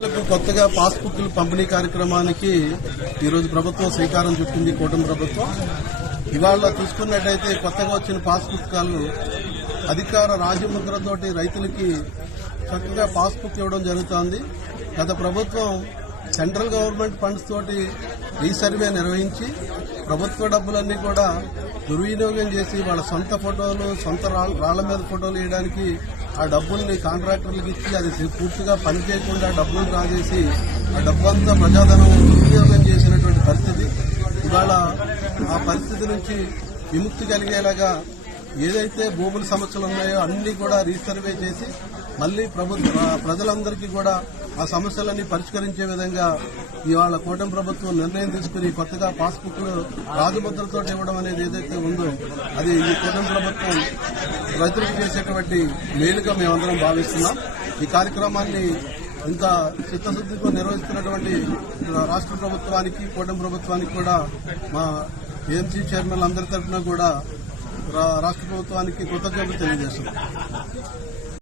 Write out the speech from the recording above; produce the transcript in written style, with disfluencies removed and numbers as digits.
కొత్తగా పాస్బుక్లు పంపిణీ కార్యక్రమానికి ఈరోజు ప్రభుత్వం శ్రీకారం చుట్టింది. కూటమి ప్రభుత్వం ఇవాళ చూసుకున్నట్టయితే కొత్తగా వచ్చిన పాస్బుక్లు అధికార రాజముద్రతోటి రైతులకి చక్కగా పాస్బుక్ ఇవ్వడం జరుగుతోంది. గత ప్రభుత్వం సెంట్రల్ గవర్నమెంట్ ఫండ్స్ తోటి రీసర్వే నిర్వహించి ప్రభుత్వ డబ్బులన్నీ కూడా దుర్వినియోగం చేసి వాళ్ళ సొంత ఫోటోలు, సొంత రాళ్ల మీద ఫోటోలు వేయడానికి ఆ డబ్బుల్ని కాంట్రాక్టర్లకు ఇచ్చి అది పూర్తిగా పనిచేయకుండా డబ్బులు రాజేసి ఆ డబ్బంతా ప్రజాధనం దుర్వినియోగం చేసినటువంటి పరిస్థితి. ఇవాళ ఆ పరిస్థితి నుంచి విముక్తి కలిగేలాగా ఏదైతే భూముల సమస్యలు ఉన్నాయో అన్ని కూడా రీసర్వే చేసి మళ్లీ ప్రజలందరికీ కూడా ఆ సమస్యలన్నీ పరిష్కరించే విధంగా ఇవాళ కూటమి ప్రభుత్వం నిర్ణయం తీసుకుని కొత్తగా పాస్బుక్లు రాజముద్రతో ఇవ్వడం అనేది ఏదైతే ఉందో అది ఈ కూటమి ప్రభుత్వం రైతులకు చేసేటువంటి మేలుగా మేమందరం భావిస్తున్నాం. ఈ కార్యక్రమాన్ని ఇంత చిత్తశుద్ధితో నిర్వహిస్తున్నటువంటి రాష్ట్ర ప్రభుత్వానికి, కూటమి ప్రభుత్వానికి కూడా మా ఏఎంసీ చైర్మన్ అందరి తరఫున కూడా రాష్ట్ర ప్రభుత్వానికి కృతజ్ఞతలు తెలియజేస్తున్నాం.